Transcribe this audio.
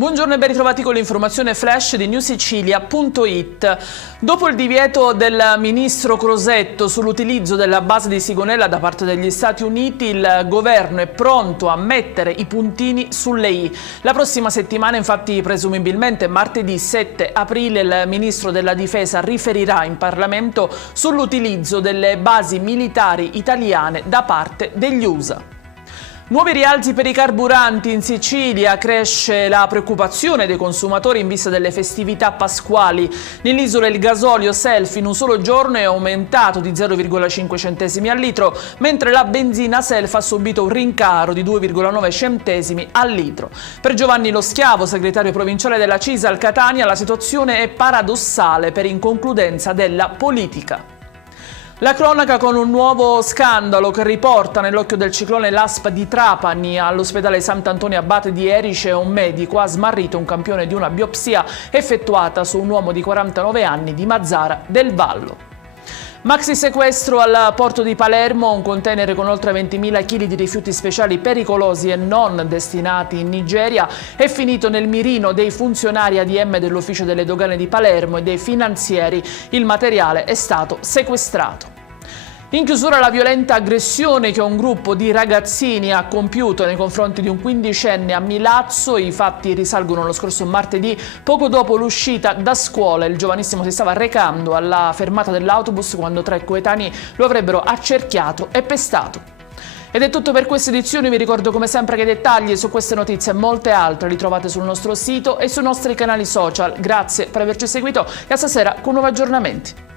Buongiorno e ben ritrovati con l'informazione flash di newsicilia.it. Dopo il divieto del ministro Crosetto sull'utilizzo della base di Sigonella da parte degli Stati Uniti, il governo è pronto a mettere i puntini sulle i. La prossima settimana, infatti, presumibilmente martedì 7 aprile, il ministro della Difesa riferirà in Parlamento sull'utilizzo delle basi militari italiane da parte degli USA. Nuovi rialzi per i carburanti in Sicilia, cresce la preoccupazione dei consumatori in vista delle festività pasquali. Nell'isola il gasolio self in un solo giorno è aumentato di 0,5 centesimi al litro, mentre la benzina self ha subito un rincaro di 2,9 centesimi al litro. Per Giovanni Lo Schiavo, segretario provinciale della CISAL Catania, la situazione è paradossale per inconcludenza della politica. La cronaca con un nuovo scandalo che riporta nell'occhio del ciclone l'ASP di Trapani. All'ospedale Sant'Antonio Abate di Erice un medico ha smarrito un campione di una biopsia effettuata su un uomo di 49 anni di Mazzara del Vallo. Maxi sequestro al porto di Palermo, un container con oltre 20.000 kg di rifiuti speciali pericolosi e non destinati in Nigeria è finito nel mirino dei funzionari ADM dell'Ufficio delle Dogane di Palermo e dei finanzieri. Il materiale è stato sequestrato. In chiusura la violenta aggressione che un gruppo di ragazzini ha compiuto nei confronti di un quindicenne a Milazzo. I fatti risalgono allo scorso martedì, poco dopo l'uscita da scuola. Il giovanissimo si stava recando alla fermata dell'autobus quando tre coetanei lo avrebbero accerchiato e pestato. Ed è tutto per questa edizione. Vi ricordo come sempre che i dettagli su queste notizie e molte altre li trovate sul nostro sito e sui nostri canali social. Grazie per averci seguito e a stasera con nuovi aggiornamenti.